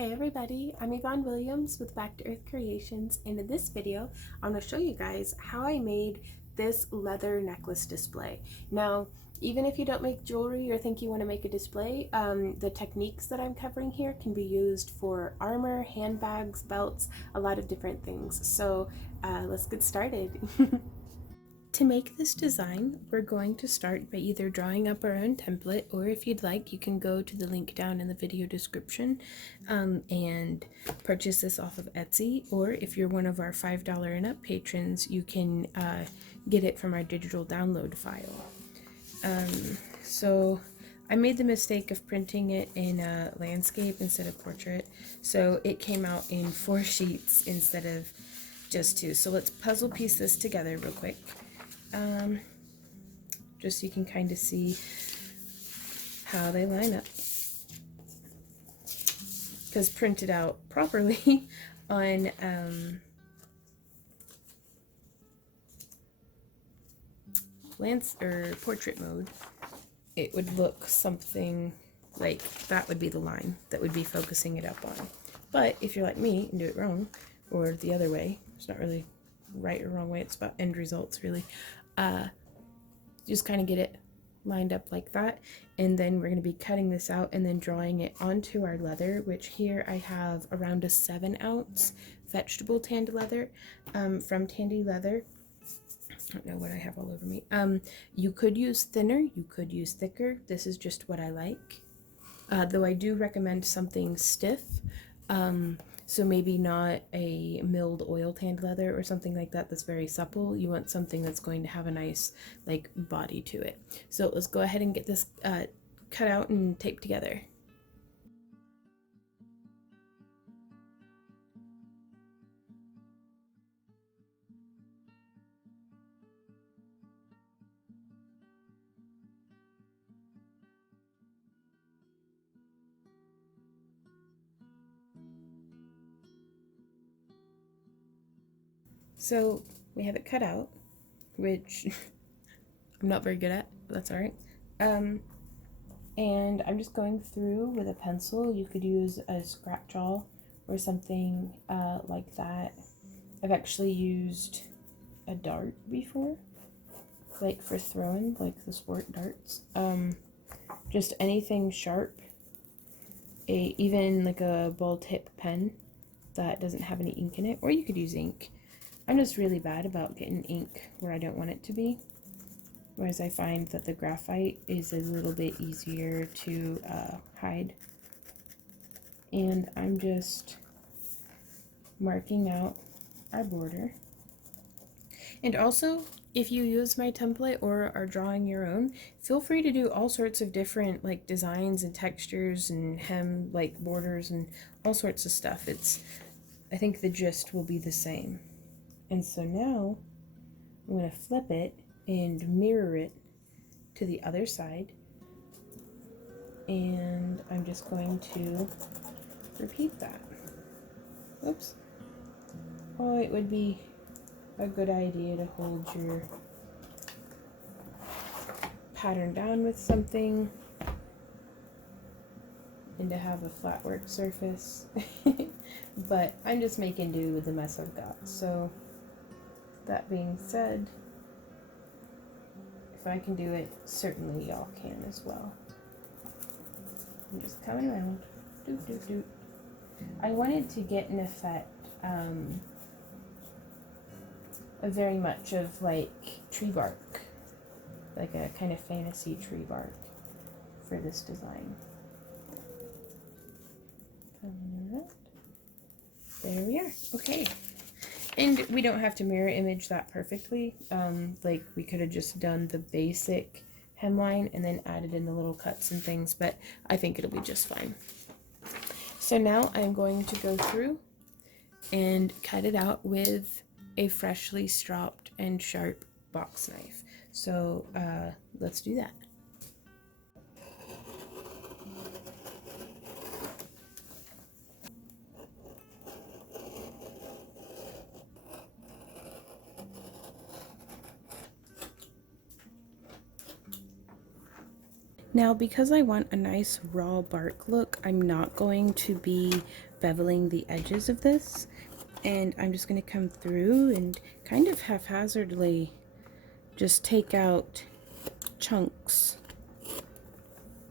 Hey everybody, I'm Yvonne Williams with Back to Earth Creations, and in this video I'm going to show you guys how I made this leather necklace display. Now, even if you don't make jewelry or think you want to make a display, the techniques that I'm covering here can be used for armor, handbags, belts, a lot of different things. So let's get started. To make this design, we're going to start by either drawing up our own template, or if you'd like, you can go to the link down in the video description and purchase this off of Etsy, or if you're one of our $5 and up patrons, you can get it from our digital download file. So I made the mistake of printing it in a landscape instead of portrait, so it came out in 4 sheets instead of just 2. So let's puzzle piece this together real quick. Just so you can kind of see how they line up, because printed out properly on portrait mode, it would look something like that would be the line that would be focusing it up on. But if you're like me and do it wrong, or the other way, it's not really right or wrong way, it's about end results really. Just kind of get it lined up like that, and then we're going to be cutting this out and then drawing it onto our leather, which here I have around a 7-ounce vegetable tanned leather from Tandy Leather. I don't know what I have all over me. You could use thinner, you could use thicker. This is just what I like, though I do recommend something stiff. So maybe not a milled oil tanned leather or something like that that's very supple. You want something that's going to have a nice like body to it. So let's go ahead and get this cut out and taped together. So we have it cut out, which I'm not very good at, but that's alright. And I'm just going through with a pencil. You could use a scratch awl or something like that. I've actually used a dart before, like for throwing, like the sport darts. Just anything sharp, even like a ball tip pen that doesn't have any ink in it, or you could use ink. I'm just really bad about getting ink where I don't want it to be, whereas I find that the graphite is a little bit easier to hide. And I'm just marking out our border. And also, if you use my template or are drawing your own, feel free to do all sorts of different like designs and textures and hem like borders and all sorts of stuff. I think the gist will be the same. And so now I'm going to flip it and mirror it to the other side, and I'm just going to repeat that. Oops. Oh, it would be a good idea to hold your pattern down with something and to have a flat work surface. But I'm just making do with the mess I've got. So that being said, if I can do it, certainly y'all can as well. I'm just coming around. Doot, doot, doot. I wanted to get an effect of very much of like tree bark, like a kind of fantasy tree bark for this design. There we are. Okay. And we don't have to mirror image that perfectly. Like we could have just done the basic hemline and then added in the little cuts and things, but I think it'll be just fine. So now I'm going to go through and cut it out with a freshly stropped and sharp box knife. So let's do that. Now, because I want a nice raw bark look, I'm not going to be beveling the edges of this, and I'm just going to come through and kind of haphazardly just take out chunks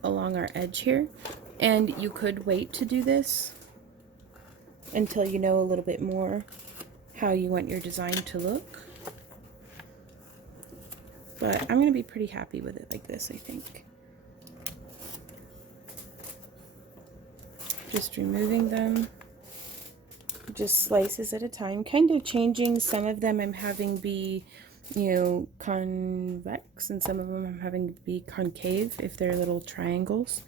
along our edge here. And you could wait to do this until you know a little bit more how you want your design to look. But I'm going to be pretty happy with it like this, I think. Just removing them, just slices at a time, kind of changing. Some of them I'm having be, you know, convex, and some of them I'm having be concave if they're little triangles,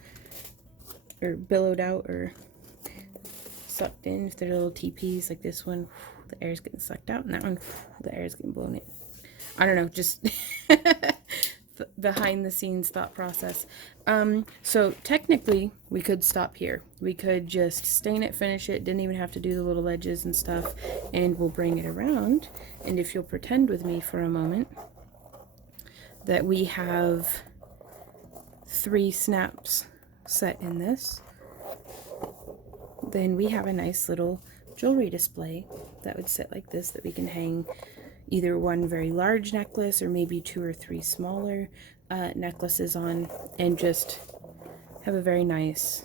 or billowed out or sucked in if they're little teepees. Like this one, the air's getting sucked out, and that one, the air's getting blown in. I don't know, just behind the scenes thought process. So technically we could stop here. We could just stain it, finish it, didn't even have to do the little edges and stuff, and we'll bring it around. And if you'll pretend with me for a moment that we have 3 snaps set in this, then we have a nice little jewelry display that would sit like this, that we can hang either one very large necklace or maybe 2 or 3 smaller necklaces on, and just have a very nice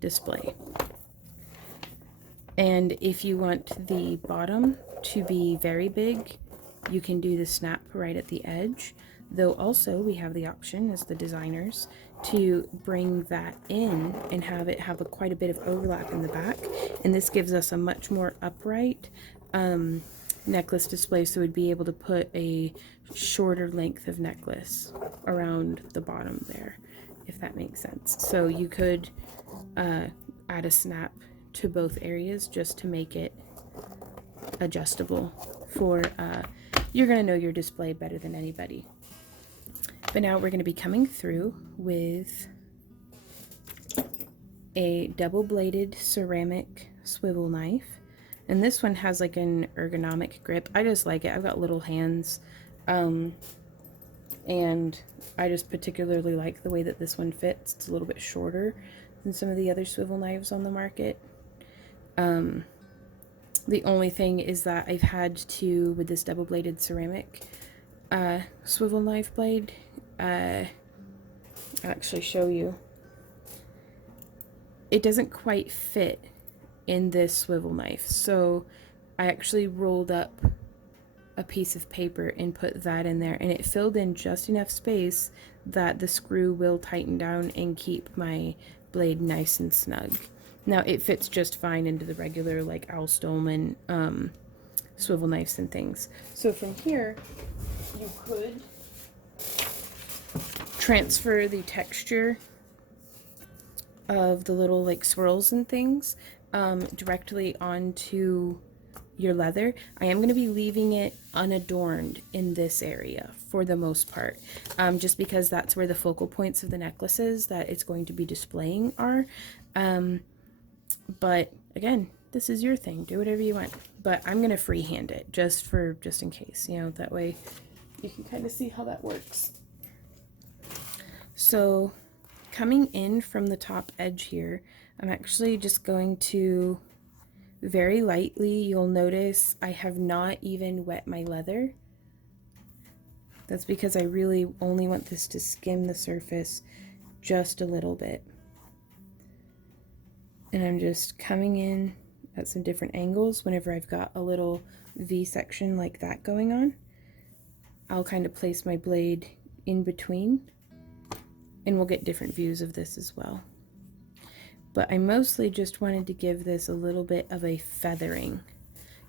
display. And if you want the bottom to be very big, you can do the snap right at the edge, though also we have the option as the designers to bring that in and have it have quite a bit of overlap in the back, and this gives us a much more upright necklace display, so we'd be able to put a shorter length of necklace around the bottom there, if that makes sense. So you could add a snap to both areas just to make it adjustable for you're going to know your display better than anybody. But now we're going to be coming through with a double-bladed ceramic swivel knife. And this one has like an ergonomic grip. I just like it. I've got little hands. And I just particularly like the way that this one fits. It's a little bit shorter than some of the other swivel knives on the market. The only thing is that I've had to, with this double-bladed ceramic swivel knife blade, I'll actually show you. It doesn't quite fit in this swivel knife, so I actually rolled up a piece of paper and put that in there, and it filled in just enough space that the screw will tighten down and keep my blade nice and snug. Now it fits just fine into the regular like Al Stolman swivel knives and things. So from here you could transfer the texture of the little like swirls and things directly onto your leather. I am going to be leaving it unadorned in this area for the most part, just because that's where the focal points of the necklaces that it's going to be displaying are. But again, this is your thing, do whatever you want, but I'm going to freehand it just in case, you know, that way you can kind of see how that works. So coming in from the top edge here, I'm actually just going to very lightly, you'll notice I have not even wet my leather. That's because I really only want this to skim the surface just a little bit. And I'm just coming in at some different angles whenever I've got a little V section like that going on. I'll kind of place my blade in between, and we'll get different views of this as well. But I mostly just wanted to give this a little bit of a feathering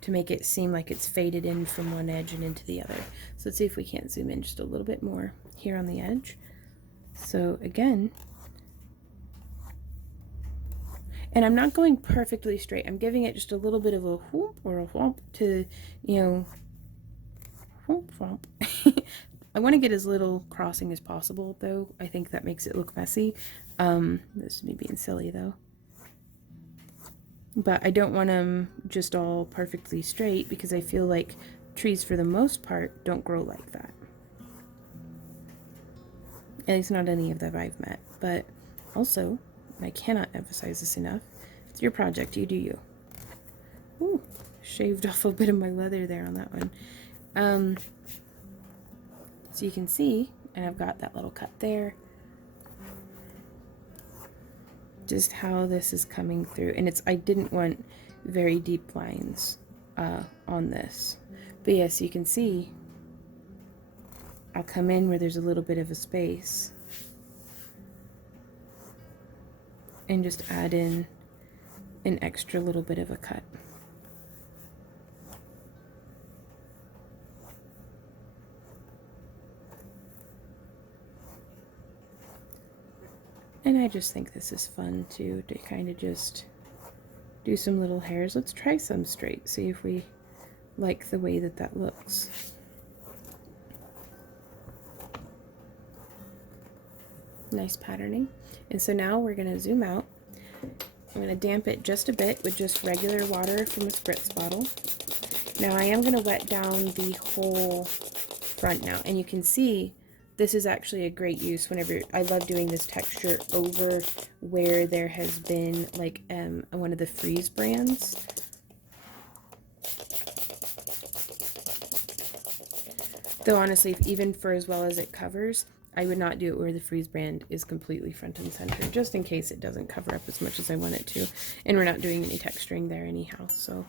to make it seem like it's faded in from one edge and into the other. So let's see if we can't zoom in just a little bit more here on the edge. So again, and I'm not going perfectly straight. I'm giving it just a little bit of a whoop or a whomp to, you know, whoop, whomp. I want to get as little crossing as possible, though. I think that makes it look messy. This is me being silly, though. But I don't want them just all perfectly straight, because I feel like trees, for the most part, don't grow like that. At least not any of that I've met. But also, I cannot emphasize this enough, It's your project, you do you. Ooh, shaved off a bit of my leather there on that one. So you can see, and I've got that little cut there, just how this is coming through. And I didn't want very deep lines on this. But yes, you can see I'll come in where there's a little bit of a space and just add in an extra little bit of a cut. And I just think this is fun too, to kind of just do some little hairs. Let's try some straight, see if we like the way that that looks. Nice patterning. And so now we're going to zoom out. I'm going to damp it just a bit with just regular water from a spritz bottle. Now I am going to wet down the whole front now, and you can see this is actually a great use whenever I love doing this texture over where there has been like one of the Freeze brands. Though honestly, even for as well as it covers, I would not do it where the Freeze brand is completely front and center, just in case it doesn't cover up as much as I want it to. And we're not doing any texturing there anyhow. So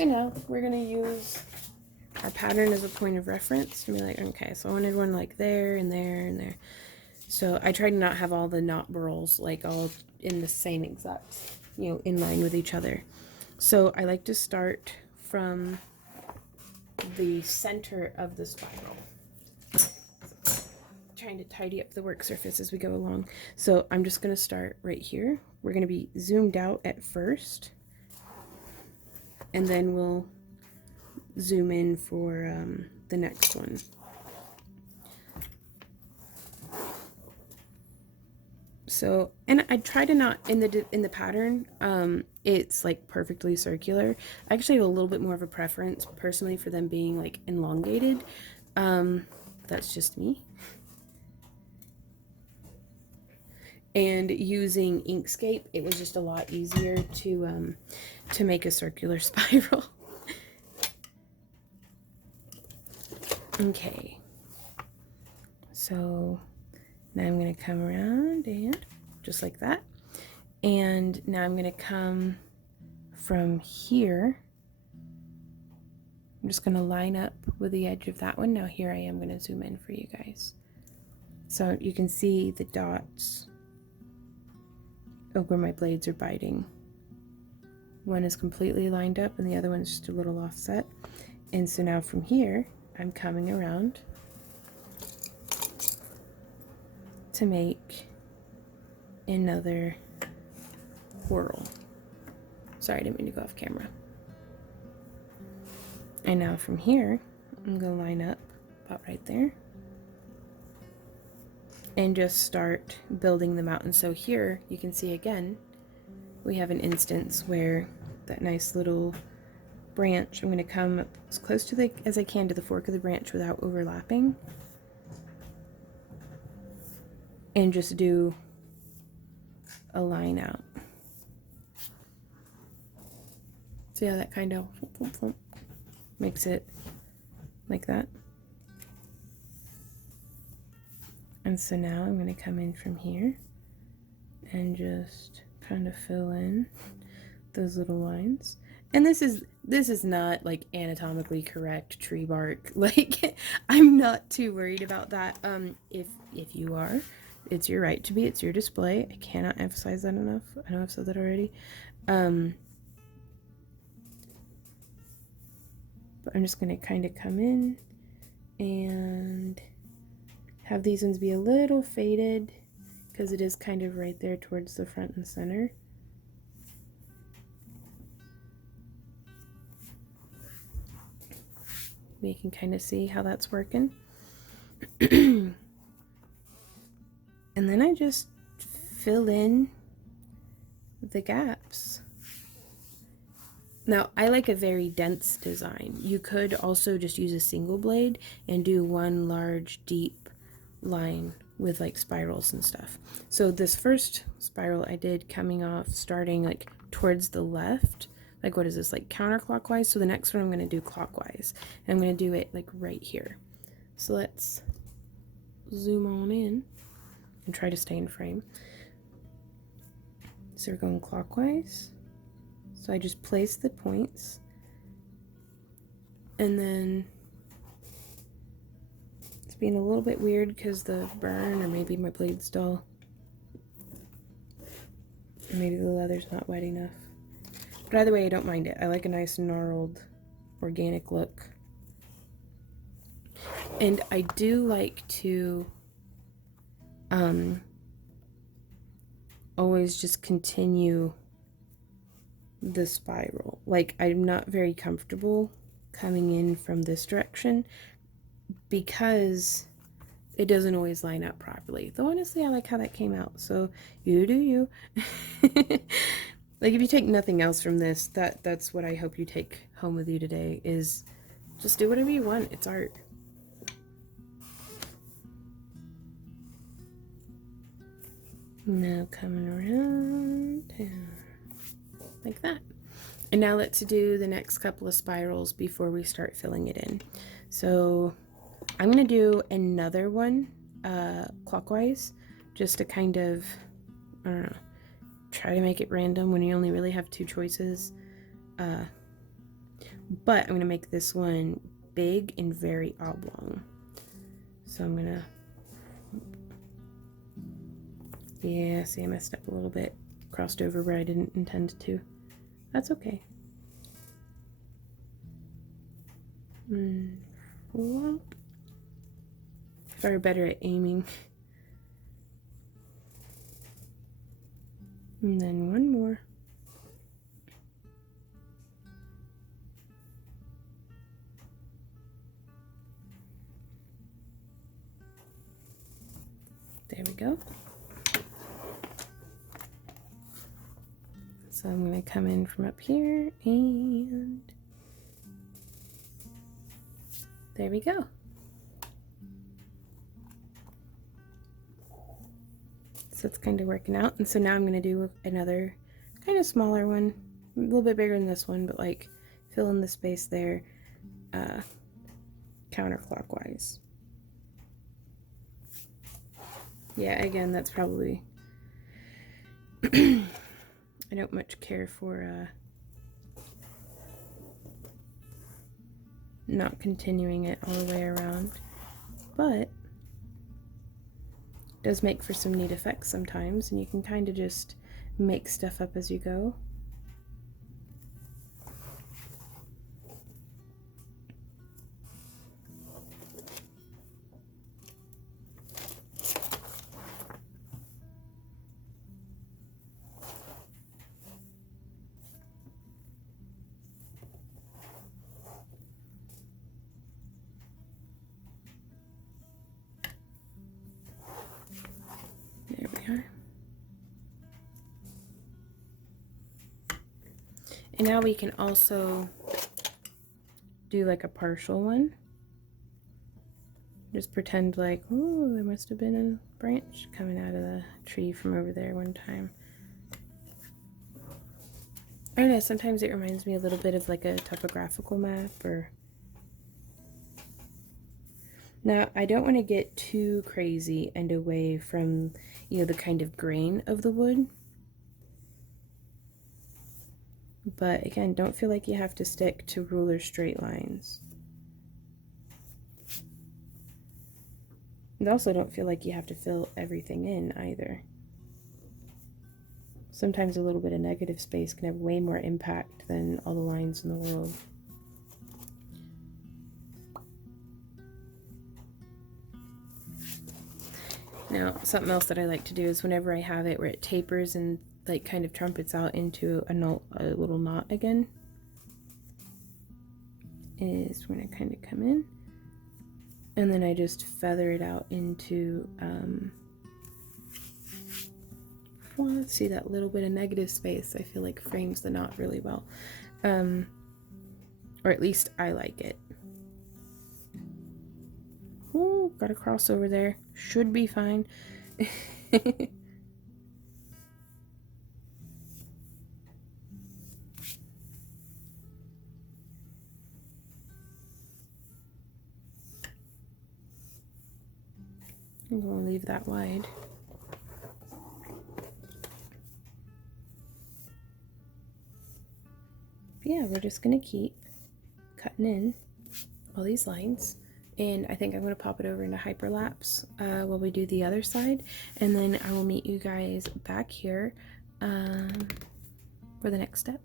now we're going to use our pattern as a point of reference to be like, okay, so I wanted one like there and there and there. So I tried to not have all the knot burls like all in the same exact, in line with each other. So I like to start from the center of the spiral. Trying to tidy up the work surface as we go along. So I'm just going to start right here. We're going to be zoomed out at first, and then we'll zoom in for the next one. So, and I try to not, in the pattern, it's like perfectly circular. I actually have a little bit more of a preference personally for them being like elongated. That's just me. And using Inkscape, it was just a lot easier to make a circular spiral. Okay, so now I'm going to come around and just like that. And now I'm going to come from here. I'm just going to line up with the edge of that one. Now here I am going to zoom in for you guys. So you can see the dots where my blades are biting. One is completely lined up and the other one's just a little offset. And so now from here, I'm coming around to make another whirl. Sorry, I didn't mean to go off camera. And now from here, I'm going to line up about right there and just start building them out. And so here you can see again, we have an instance where that nice little branch, I'm going to come as close to as I can to the fork of the branch without overlapping, and just do a line out. See how that kind of makes it like that? And so now I'm going to come in from here and just kind of fill in those little lines. And this is not like anatomically correct tree bark. Like, I'm not too worried about that. If you are, it's your right to be. It's your display. I cannot emphasize that enough. I know I've said that already. But I'm just going to kind of come in and have these ones be a little faded because it is kind of right there towards the front and center. You can kind of see how that's working. And then I just fill in the gaps. Now, I like a very dense design. You could also just use a single blade and do one large deep line with like spirals and stuff. So this first spiral I did coming off starting like towards the left, like what is this, like counterclockwise. So the next one I'm going to do clockwise, and I'm going to do it like right here. So let's zoom on in and try to stay in frame. So we're going clockwise. So I just place the points, and then it's being a little bit weird because the burn, or maybe my blade's dull, or maybe the leather's not wet enough. But either way, I don't mind it. I like a nice gnarled organic look. And I do like to always just continue the spiral. Like, I'm not very comfortable coming in from this direction because it doesn't always line up properly. Though honestly, I like how that came out. So you do you. Like, if you take nothing else from this, that's what I hope you take home with you today, is just do whatever you want. It's art. Now coming around like that. And now let's do the next couple of spirals before we start filling it in. So I'm going to do another one clockwise, just to kind of, I don't know, try to make it random when you only really have two choices. But I'm going to make this one big and very oblong. So I'm going to, yeah, see, I messed up a little bit. Crossed over where I didn't intend to. That's okay. Flop. If I were better at aiming. And then one more. There we go. So I'm going to come in from up here, and there we go. So it's kind of working out. And so now I'm going to do another kind of smaller one, a little bit bigger than this one, but like fill in the space there counterclockwise. Yeah, again, that's probably I don't much care for not continuing it all the way around, but it does make for some neat effects sometimes, and you can kind of just make stuff up as you go. There we are. And now we can also do like a partial one. Just pretend like, oh, there must have been a branch coming out of the tree from over there one time. I don't know, sometimes it reminds me a little bit of like a topographical map. Or now I don't want to get too crazy and away from, you know, the kind of grain of the wood. But again, don't feel like you have to stick to ruler straight lines. And also don't feel like you have to fill everything in either. Sometimes a little bit of negative space can have way more impact than all the lines in the world. Now, something else that I like to do is whenever I have it where it tapers and like kind of trumpets out into a little knot again, is when I kind of come in, and then I just feather it out into, well, let's see, that little bit of negative space I feel like frames the knot really well. Or at least I like it. Ooh, got a crossover there. Should be fine. I'm going to leave that wide. But yeah, we're just going to keep cutting in all these lines. And I think I'm going to pop it over into hyperlapse while we do the other side. And then I will meet you guys back here for the next step.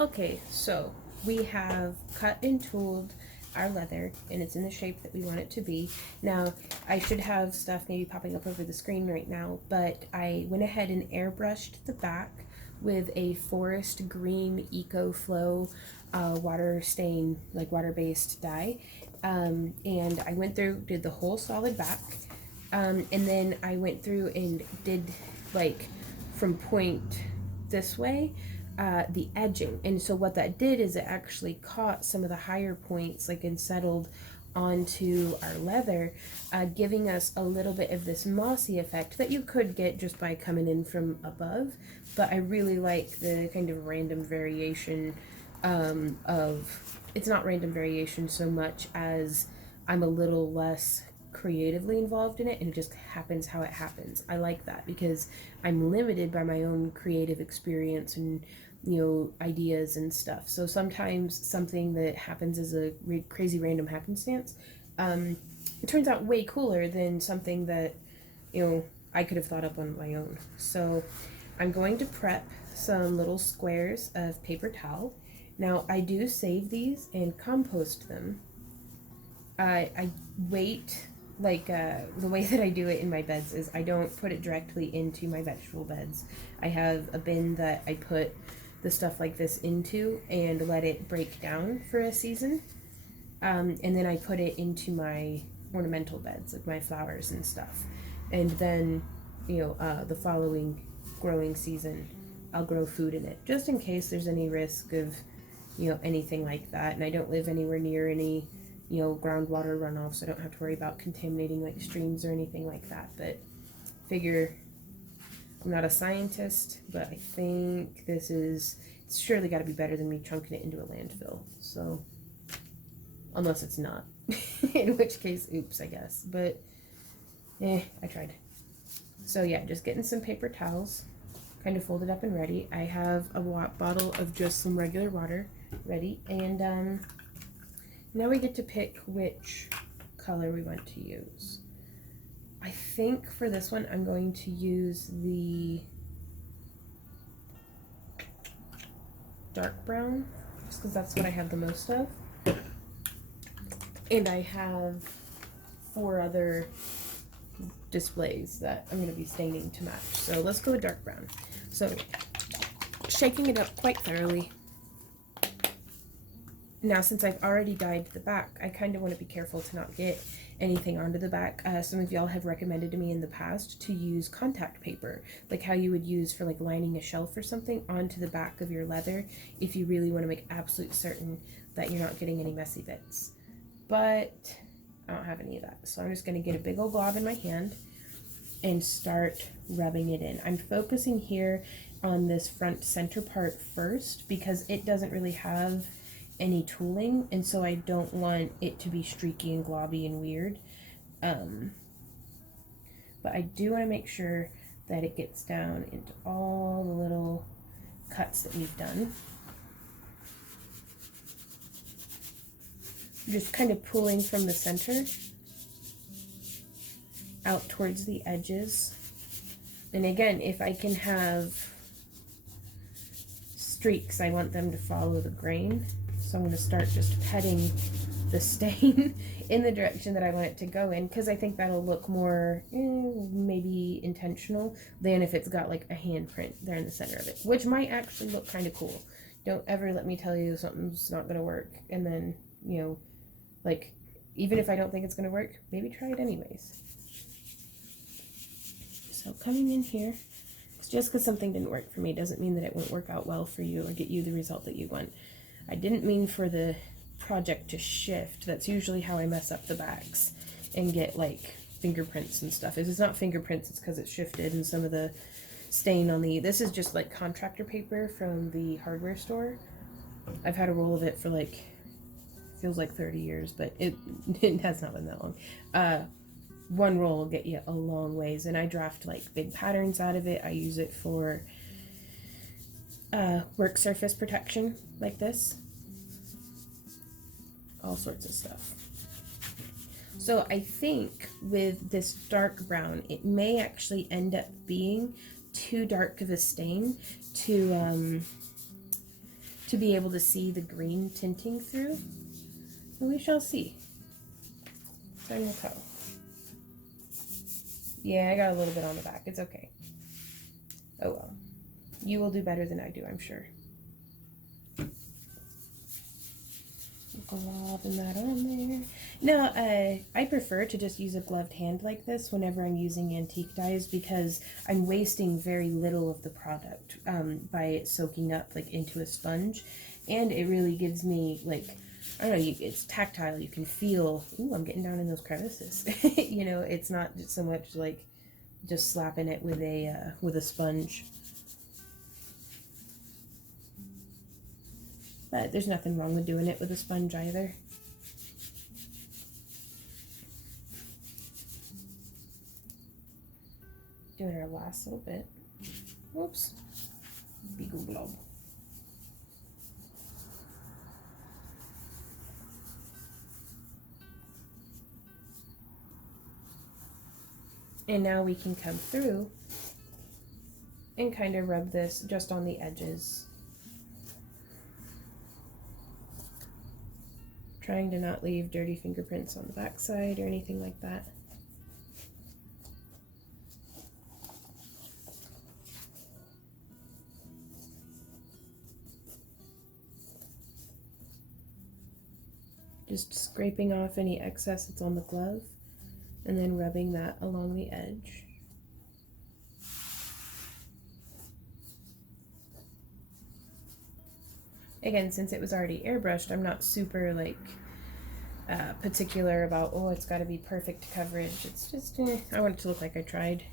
Okay, so we have cut and tooled our leather and it's in the shape that we want it to be. Now, I should have stuff maybe popping up over the screen right now, but I went ahead and airbrushed the back with a forest green Eco Flow water stain, like water-based dye. And I went through, did the whole solid back, and then I went through and did like from point this way, the edging. And so what that did is it actually caught some of the higher points, like, and settled onto our leather, giving us a little bit of this mossy effect that you could get just by coming in from above. But I really like the kind of random variation it's not random variation so much as I'm a little less creatively involved in it and it just happens how it happens. I like that because I'm limited by my own creative experience and ideas and stuff. So sometimes something that happens as a crazy random happenstance, it turns out way cooler than something that I could have thought up on my own. So I'm going to prep some little squares of paper towel. Now I do save these and compost them. I wait, like the way that I do it in my beds is I don't put it directly into my vegetable beds. I have a bin that I put the stuff like this into and let it break down for a season. And then I put it into my ornamental beds, like my flowers and stuff. And then, the following growing season, I'll grow food in it, just in case there's any risk of, anything like that. And I don't live anywhere near any, groundwater runoff, so I don't have to worry about contaminating like streams or anything like that. But figure, I'm not a scientist, but I think it's surely got to be better than me chunking it into a landfill. So, unless it's not, in which case, oops, I guess. But, I tried. So yeah, just getting some paper towels, kind of folded up and ready. I have a bottle of just some regular water ready, and now we get to pick which color we want to use. I think for this one I'm going to use the dark brown, just because that's what I have the most of. And I have 4 other displays that I'm going to be staining to match. So let's go with dark brown. So shaking it up quite thoroughly. Now, since I've already dyed the back, I kind of want to be careful to not get anything onto the back. Some of y'all have recommended to me in the past to use contact paper, like how you would use for like lining a shelf or something, onto the back of your leather if you really want to make absolute certain that you're not getting any messy bits. But I don't have any of that, so I'm just going to get a big old glob in my hand and start rubbing it in. I'm focusing here on this front center part first because it doesn't really have any tooling, and so I don't want it to be streaky and globby and weird. But I do want to make sure that it gets down into all the little cuts that we've done. Just kind of pulling from the center out towards the edges. And again, if I can have streaks, I want them to follow the grain. So I'm going to start just petting the stain in the direction that I want it to go in, because I think that'll look more maybe intentional than if it's got like a handprint there in the center of it, which might actually look kind of cool. Don't ever let me tell you something's not going to work and then, you know, like, even if I don't think it's going to work, maybe try it anyways. So coming in here, it's just because something didn't work for me doesn't mean that it won't work out well for you or get you the result that you want. I didn't mean for the project to shift. That's usually how I mess up the backs and get like fingerprints and stuff. If it's not fingerprints, it's because it's shifted and some of the stain on the, this is just like contractor paper from the hardware store. I've had a roll of it for like, feels like 30 years, but it has not been that long. One roll will get you a long ways, and I draft like big patterns out of it. I use it for work surface protection like this, all sorts of stuff. So I think with this dark brown, it may actually end up being too dark of a stain to be able to see the green tinting through. We shall see. Time will tell. Yeah, I got a little bit on the back. It's okay. Oh well. You will do better than I do, I'm sure. Globbing that on there. Now, I prefer to just use a gloved hand like this whenever I'm using antique dyes, because I'm wasting very little of the product by it soaking up like into a sponge, and it really gives me like, I don't know, it's tactile. You can feel, ooh, I'm getting down in those crevices. You know, it's not just so much like just slapping it with a sponge. But there's nothing wrong with doing it with a sponge either. Doing our last little bit. Whoops. Big blob. And now we can come through and kind of rub this just on the edges. Trying to not leave dirty fingerprints on the backside or anything like that. Just scraping off any excess that's on the glove and then rubbing that along the edge. Again, since it was already airbrushed, I'm not super like particular about, oh, it's got to be perfect coverage. It's just, I want it to look like I tried.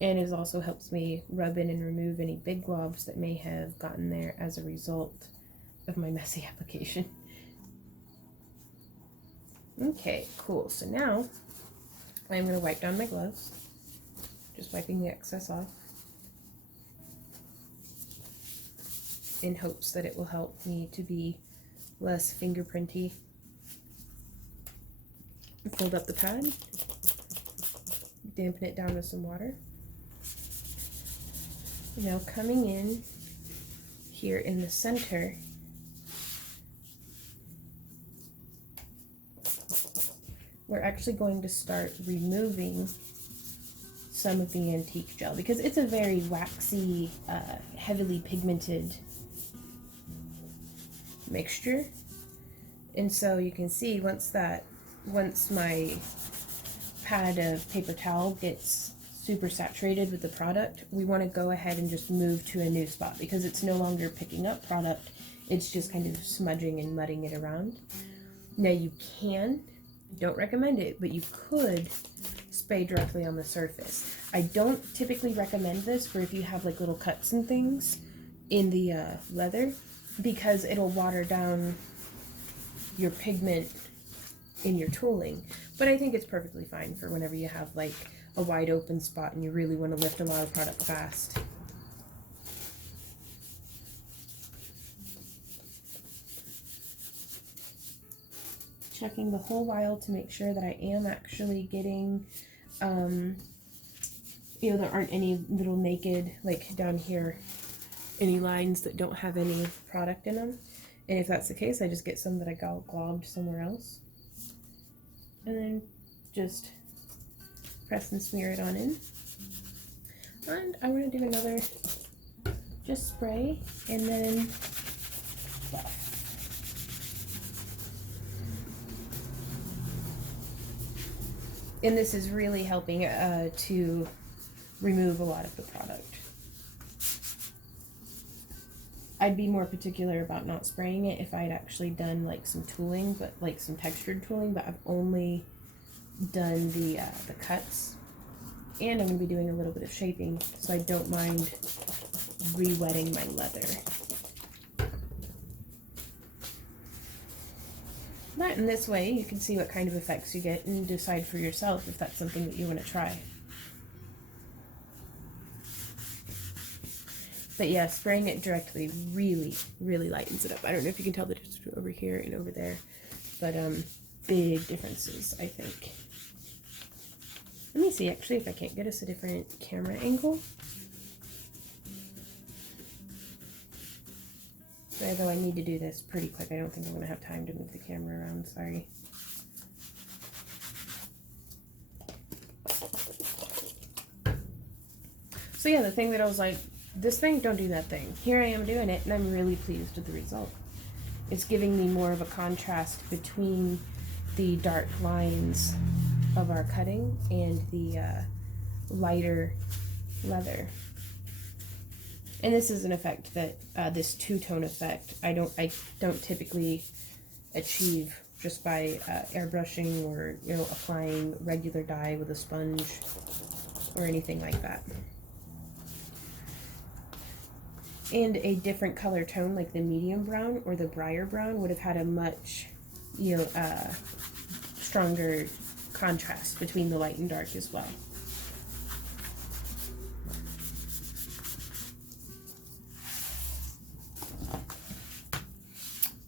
And it also helps me rub in and remove any big globs that may have gotten there as a result of my messy application. Okay, cool. So now I'm going to wipe down my gloves, just wiping the excess off in hopes that it will help me to be less fingerprinty. Fold up the pad, dampen it down with some water. Now coming in here in the center, we're actually going to start removing some of the antique gel because it's a very waxy, heavily pigmented mixture. And so you can see once my pad of paper towel gets super saturated with the product, we want to go ahead and just move to a new spot because it's no longer picking up product, it's just kind of smudging and mudding it around. Now you can, don't recommend it, but you could spray directly on the surface. I don't typically recommend this for if you have like little cuts and things in the leather, because it'll water down your pigment in your tooling. But I think it's perfectly fine for whenever you have like a wide open spot and you really want to lift a lot of product fast. Checking the whole while to make sure that I am actually getting, you know, there aren't any little naked, like down here any lines that don't have any product in them. And if that's the case, I just get some that I globbed somewhere else. And then just press and smear it on in. And I'm going to do another just spray and then buff. And this is really helping to remove a lot of the product. I'd be more particular about not spraying it if I'd actually done like some tooling, but like some textured tooling, but I've only done the cuts, and I'm going to be doing a little bit of shaping, so I don't mind re-wetting my leather. But in this way, you can see what kind of effects you get and decide for yourself if that's something that you want to try. But yeah, spraying it directly really, really lightens it up. I don't know if you can tell the difference over here and over there, but big differences, I think. Let me see, actually, if I can't get us a different camera angle. Although I need to do this pretty quick. I don't think I'm going to have time to move the camera around, sorry. So yeah, the thing that I was like, this thing, don't do that thing. Here I am doing it, and I'm really pleased with the result. It's giving me more of a contrast between the dark lines of our cutting and the lighter leather. And this is an effect that, this two-tone effect, I don't typically achieve just by airbrushing or, you know, applying regular dye with a sponge or anything like that. And a different color tone, like the medium brown or the briar brown, would have had a much, you know, stronger contrast between the light and dark as well.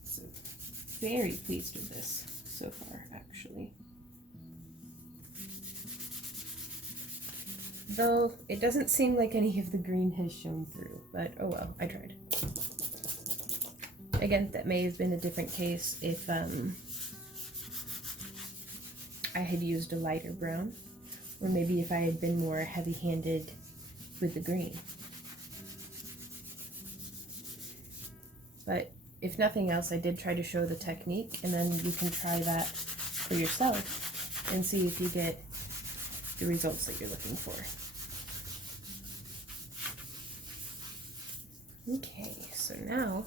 So, very pleased with this so far, actually. Though it doesn't seem like any of the green has shown through, but oh well, I tried. Again, that may have been a different case if I had used a lighter brown, or maybe if I had been more heavy-handed with the green. But if nothing else, I did try to show the technique, and then you can try that for yourself and see if you get the results that you're looking for. Okay, so now,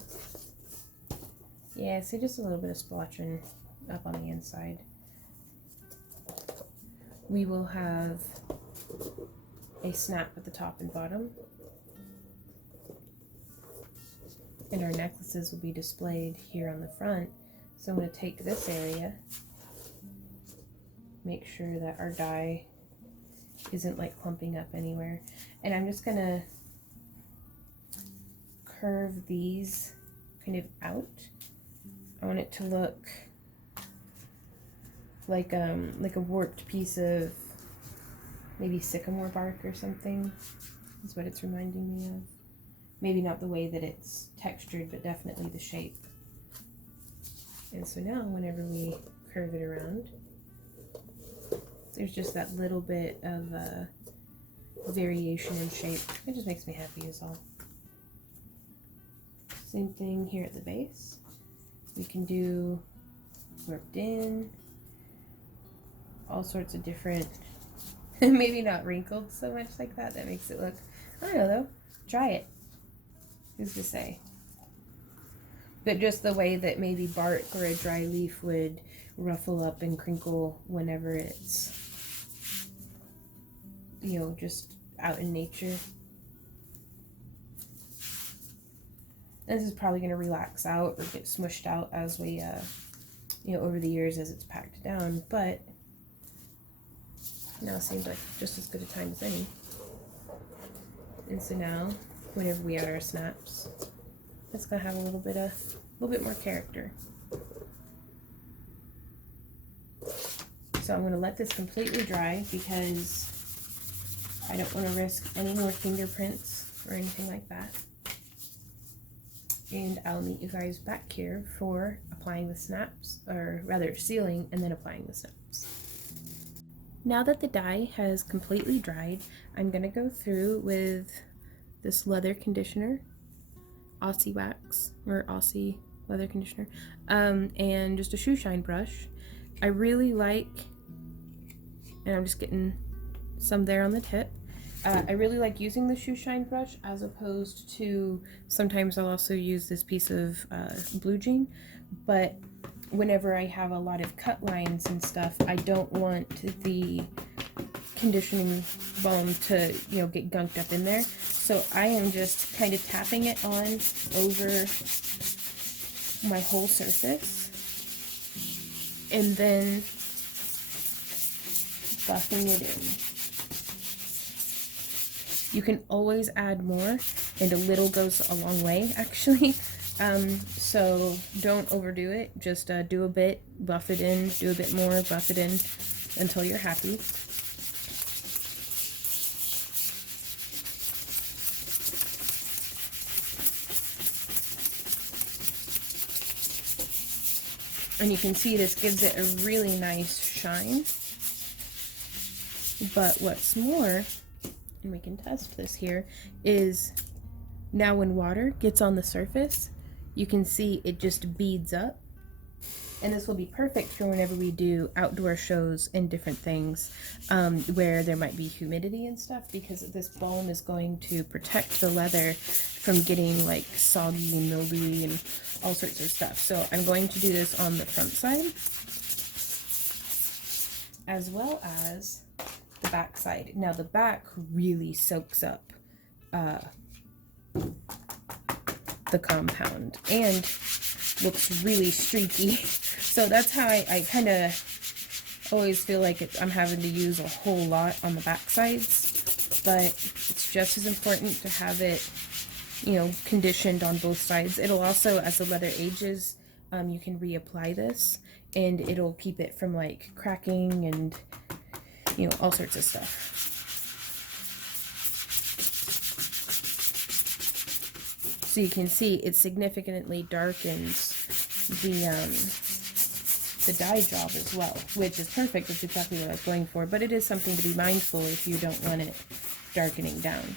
yeah, see just a little bit of splotching up on the inside. We will have a snap at the top and bottom, and our necklaces will be displayed here on the front. So I'm going to take this area, make sure that our dye isn't like clumping up anywhere, and I'm just going to curve these kind of out. I want it to look like a warped piece of maybe sycamore bark or something. That's what it's reminding me of. Maybe not the way that it's textured, but definitely the shape. And so now whenever we curve it around, there's just that little bit of variation in shape. It just makes me happy is all. Same thing here at the base. We can do warped in, all sorts of different, maybe not wrinkled so much like that. That makes it look, I don't know though, try it. Who's to say? But just the way that maybe bark or a dry leaf would ruffle up and crinkle whenever it's, you know, just out in nature. This is probably going to relax out or get smushed out as we, you know, over the years as it's packed down, but now seems like just as good a time as any. And so now, whenever we add our snaps, it's going to have a little bit more character. So I'm going to let this completely dry because I don't want to risk any more fingerprints or anything like that. and I'll meet you guys back here for applying the snaps, or rather sealing and then applying the snaps. Now that the dye has completely dried, I'm going to go through with this leather conditioner, Aussie wax, or Aussie leather conditioner, and just a shoe shine brush. I really like, and I'm just getting some there on the tip, I really like using the shoe shine brush as opposed to, sometimes I'll also use this piece of blue jean, but whenever I have a lot of cut lines and stuff, I don't want the conditioning balm to, you know, get gunked up in there. So I am just kind of tapping it on over my whole surface and then buffing it in. You can always add more, and a little goes a long way, actually. So don't overdo it. Just do a bit, buff it in, do a bit more, buff it in until you're happy. And you can see this gives it a really nice shine. But what's more, and we can test this here, is now when water gets on the surface, you can see it just beads up. And this will be perfect for whenever we do outdoor shows and different things where there might be humidity and stuff, because this balm is going to protect the leather from getting like soggy and mildewy and all sorts of stuff. So I'm going to do this on the front side as well as the back side. Now the back really soaks up the compound and looks really streaky. So that's how I kind of always feel like I'm having to use a whole lot on the back sides, but it's just as important to have it, you know, conditioned on both sides. It'll also, as the leather ages, you can reapply this and it'll keep it from like cracking and, you know, all sorts of stuff. So you can see it significantly darkens the dye job as well, which is perfect. That's exactly what I was going for, but it is something to be mindful if you don't want it darkening down.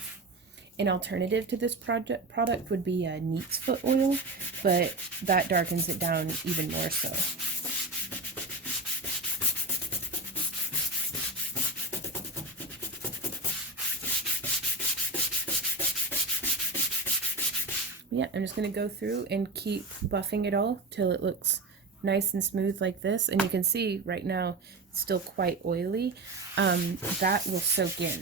An alternative to this product would be a neat's foot oil, but that darkens it down even more so. Yeah, I'm just going to go through and keep buffing it all till it looks nice and smooth like this. And you can see right now it's still quite oily. That will soak in.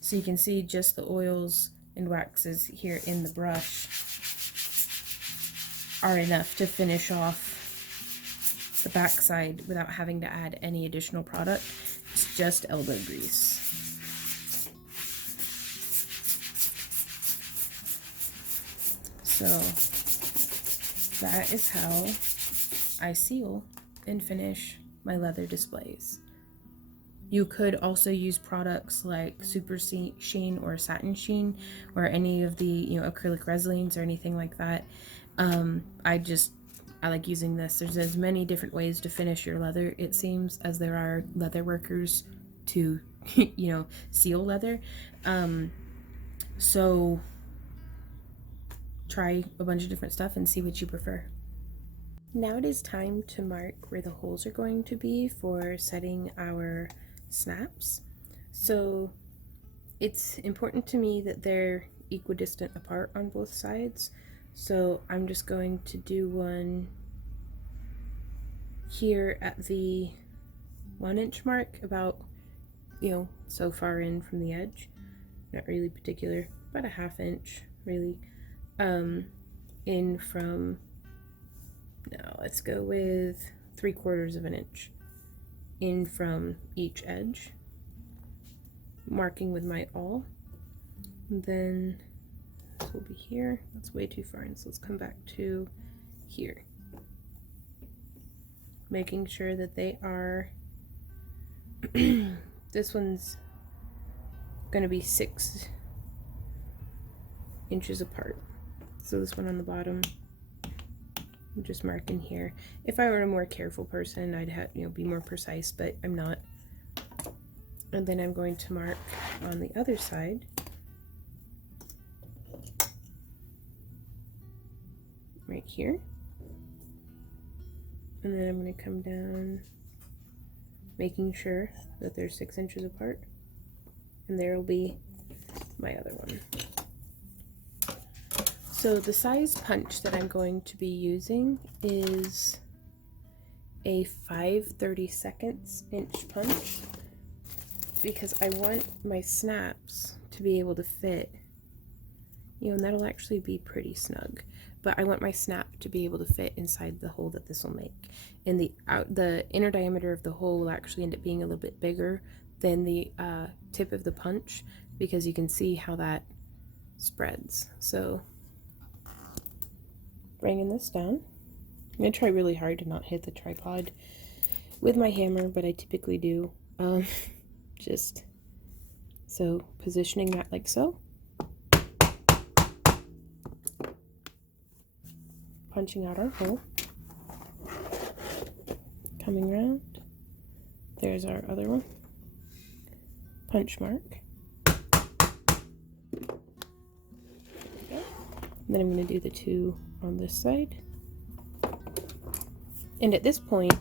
So you can see just the oils and waxes here in the brush are enough to finish off the backside without having to add any additional product. It's just elbow grease. So that is how I seal and finish my leather displays. You could also use products like super sheen or satin sheen or any of the, you know, acrylic resilines or anything like that. I like using this. There's as many different ways to finish your leather, it seems, as there are leather workers to, you know, seal leather. So try a bunch of different stuff and see what you prefer. Now it is time to mark where the holes are going to be for setting our snaps. So it's important to me that they're equidistant apart on both sides. So I'm just going to do one here at the 1 inch mark, about, you know, so far in from the edge. Not really particular, about a 1/2 inch really. In from, now let's go with 3/4 of an inch in from each edge, marking with my awl. And then this will be here. That's way too far in, so let's come back to here, making sure that they are This one's going to be 6 inches apart. So this one on the bottom, I'm just marking here. If I were a more careful person, I'd have, be more precise, but I'm not. And then I'm going to mark on the other side. Right here. And then I'm going to come down, making sure that they're 6 inches apart. And there will be my other one. So the size punch that I'm going to be using is a 5/32 inch punch, because I want my snaps to be able to fit, and that'll actually be pretty snug, but I want my snap to be able to fit inside the hole that this will make. And the inner diameter of the hole will actually end up being a little bit bigger than the tip of the punch, because you can see how that spreads. So bringing this down, I'm going to try really hard to not hit the tripod with my hammer, but I typically do. Just so positioning that like so, punching out our hole, coming around, there's our other one, punch mark, and then I'm going to do the 2 on this side. And at this point,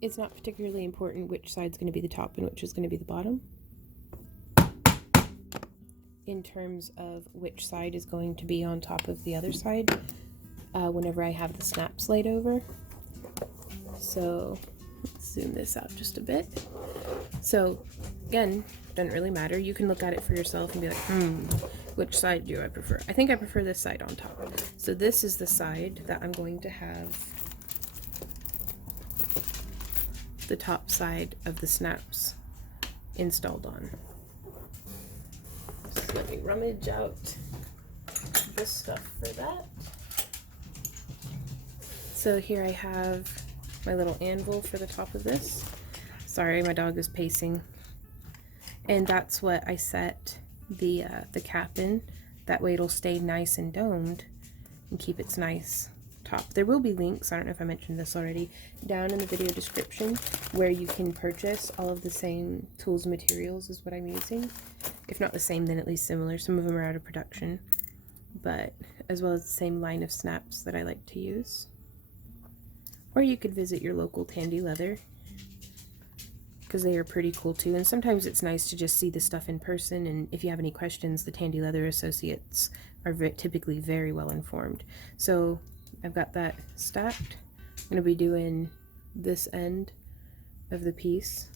it's not particularly important which side's going to be the top and which is going to be the bottom, in terms of which side is going to be on top of the other side whenever I have the snaps laid over. So let's zoom this out just a bit. So again, doesn't really matter. You can look at it for yourself and be like, which side do I prefer? I think I prefer this side on top. So this is the side that I'm going to have the top side of the snaps installed on. So let me rummage out this stuff for that. So here I have my little anvil for the top of this. Sorry, my dog is pacing. And that's what I set the cap in. That way it'll stay nice and domed and keep its nice top. There will be links, I don't know if I mentioned this already, down in the video description where you can purchase all of the same tools and materials as what I'm using. If not the same, then at least similar. Some of them are out of production, but as well as the same line of snaps that I like to use. Or you could visit your local Tandy Leather, because they are pretty cool too. And sometimes it's nice to just see the stuff in person, and if you have any questions, the Tandy Leather associates are typically very well informed. So I've got that stacked. I'm going to be doing this end of the piece.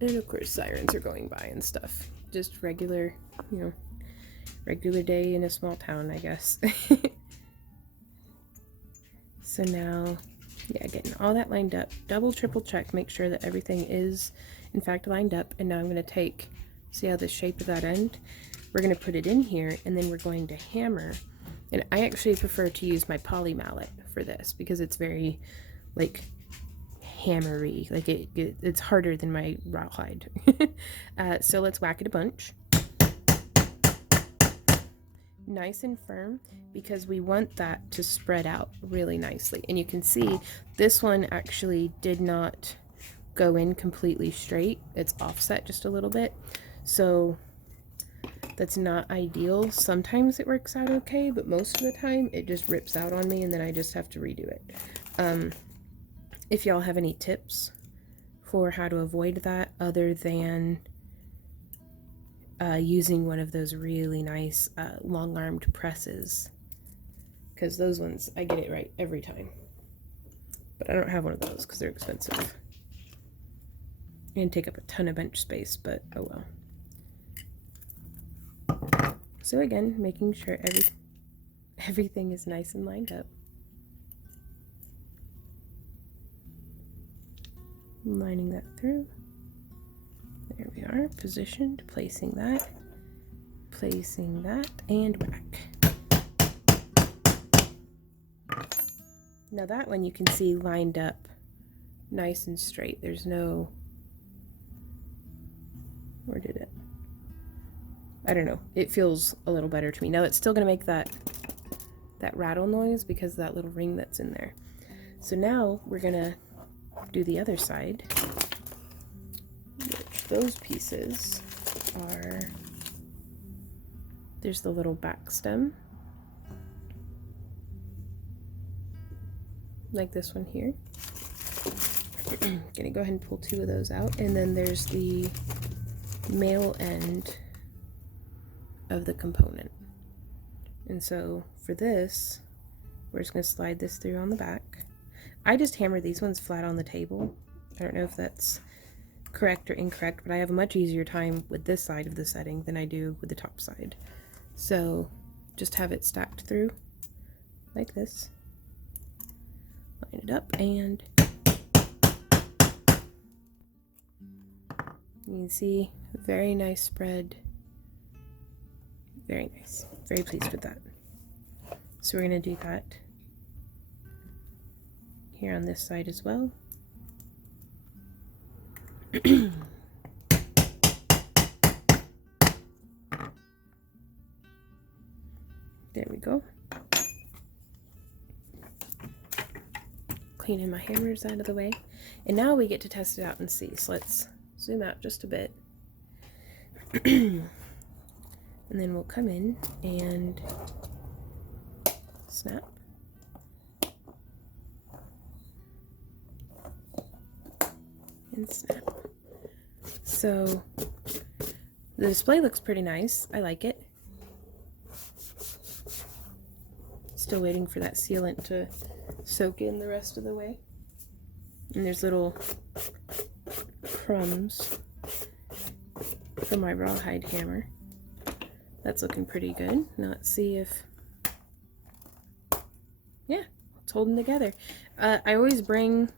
And of course sirens are going by and stuff. Just regular, regular day in a small town, I guess. So now, yeah, getting all that lined up, double, triple check, make sure that everything is in fact lined up. And now I'm going to take, see how the shape of that end, we're going to put it in here, and then we're going to hammer. And I actually prefer to use my poly mallet for this because it's very like hammery, like it's harder than my rawhide. So let's whack it a bunch, nice and firm, because we want that to spread out really nicely. And you can see this one actually did not go in completely straight. It's offset just a little bit, so that's not ideal. Sometimes it works out okay, but most of the time it just rips out on me and then I just have to redo it. If y'all have any tips for how to avoid that other than using one of those really nice long-armed presses, because those ones, I get it right every time. But I don't have one of those because they're expensive and take up a ton of bench space, but oh well. So again, making sure everything is nice and lined up. Lining that through. There we are, positioned, placing that, and whack. Now that one you can see lined up nice and straight. There's no, where did it? I don't know. It feels a little better to me. Now it's still going to make that rattle noise because of that little ring that's in there. So now we're going to do the other side, which those pieces are, there's the little back stem, like this one here. Gonna go ahead and pull 2 of those out, and then there's the male end of the component. And so for this, we're just gonna slide this through on the back. I just hammer these ones flat on the table. I don't know if that's correct or incorrect, but I have a much easier time with this side of the setting than I do with the top side. So just have it stacked through like this. Line it up, and you can see very nice spread. Very nice. Very pleased with that. So we're going to do that here on this side as well. There we go. Cleaning my hammers out of the way. And now we get to test it out and see. So let's zoom out just a bit. And then we'll come in and snap. And snap. So the display looks pretty nice. I like it. Still waiting for that sealant to soak in the rest of the way. And there's little crumbs from my rawhide hammer. That's looking pretty good. Now let's see if, yeah, it's holding together. I always bring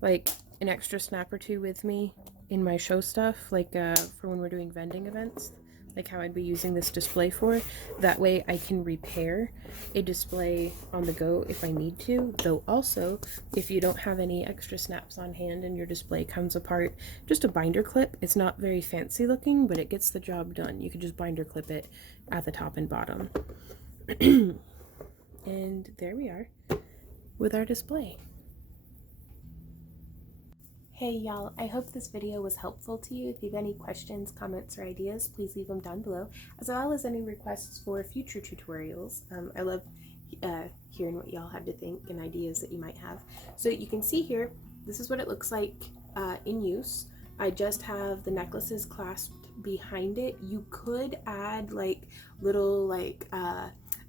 like an extra snap or 2 with me in my show stuff, like for when we're doing vending events, like how I'd be using this display for. That way I can repair a display on the go if I need to. Though also, if you don't have any extra snaps on hand and your display comes apart, just a binder clip. It's not very fancy looking, but it gets the job done. You can just binder clip it at the top and bottom. And there we are with our display. Hey y'all, I hope this video was helpful to you. If you have any questions, comments, or ideas, please leave them down below, as well as any requests for future tutorials. I love hearing what y'all have to think and ideas that you might have. So you can see here, this is what it looks like in use. I just have the necklaces clasped behind it. You could add like little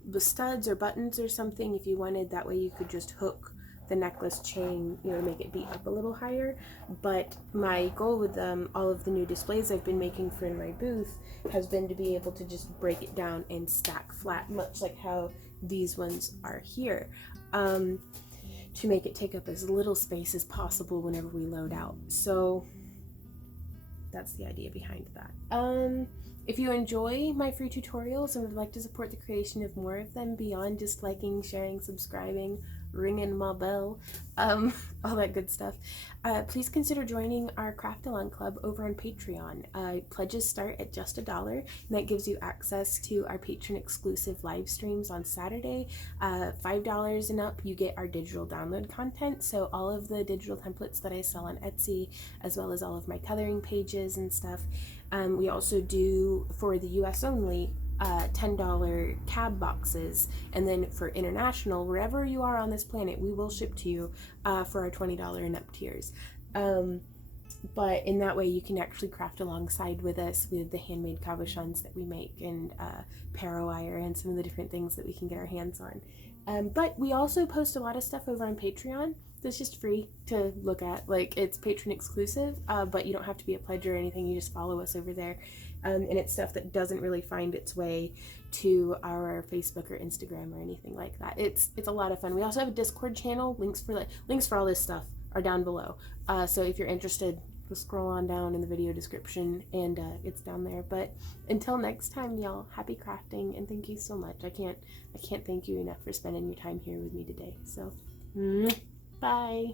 the studs or buttons or something if you wanted. That way you could just hook the necklace chain, you know, to make it be up a little higher. But my goal with all of the new displays I've been making for in my booth has been to be able to just break it down and stack flat, much like how these ones are here, to make it take up as little space as possible whenever we load out. So that's the idea behind that. If you enjoy my free tutorials and would like to support the creation of more of them beyond just liking, sharing, subscribing, ringing my bell, all that good stuff, please consider joining our Craft Along Club over on Patreon. Pledges start at just $1, and that gives you access to our patron exclusive live streams on Saturday. $5 and up, you get our digital download content, so all of the digital templates that I sell on Etsy, as well as all of my coloring pages and stuff. We also do, for the US only, $10 cab boxes, and then for international, wherever you are on this planet, we will ship to you for our $20 and up tiers. But in that way you can actually craft alongside with us with the handmade cabochons that we make, and para wire, and some of the different things that we can get our hands on. But we also post a lot of stuff over on Patreon that's just free to look at. Like, it's patron exclusive, but you don't have to be a pledge or anything. You just follow us over there. And it's stuff that doesn't really find its way to our Facebook or Instagram or anything like that. It's a lot of fun. We also have a Discord channel. Links for all this stuff are down below. So if you're interested, just scroll on down in the video description, and it's down there. But until next time, y'all, happy crafting, and thank you so much. I can't thank you enough for spending your time here with me today. So, bye.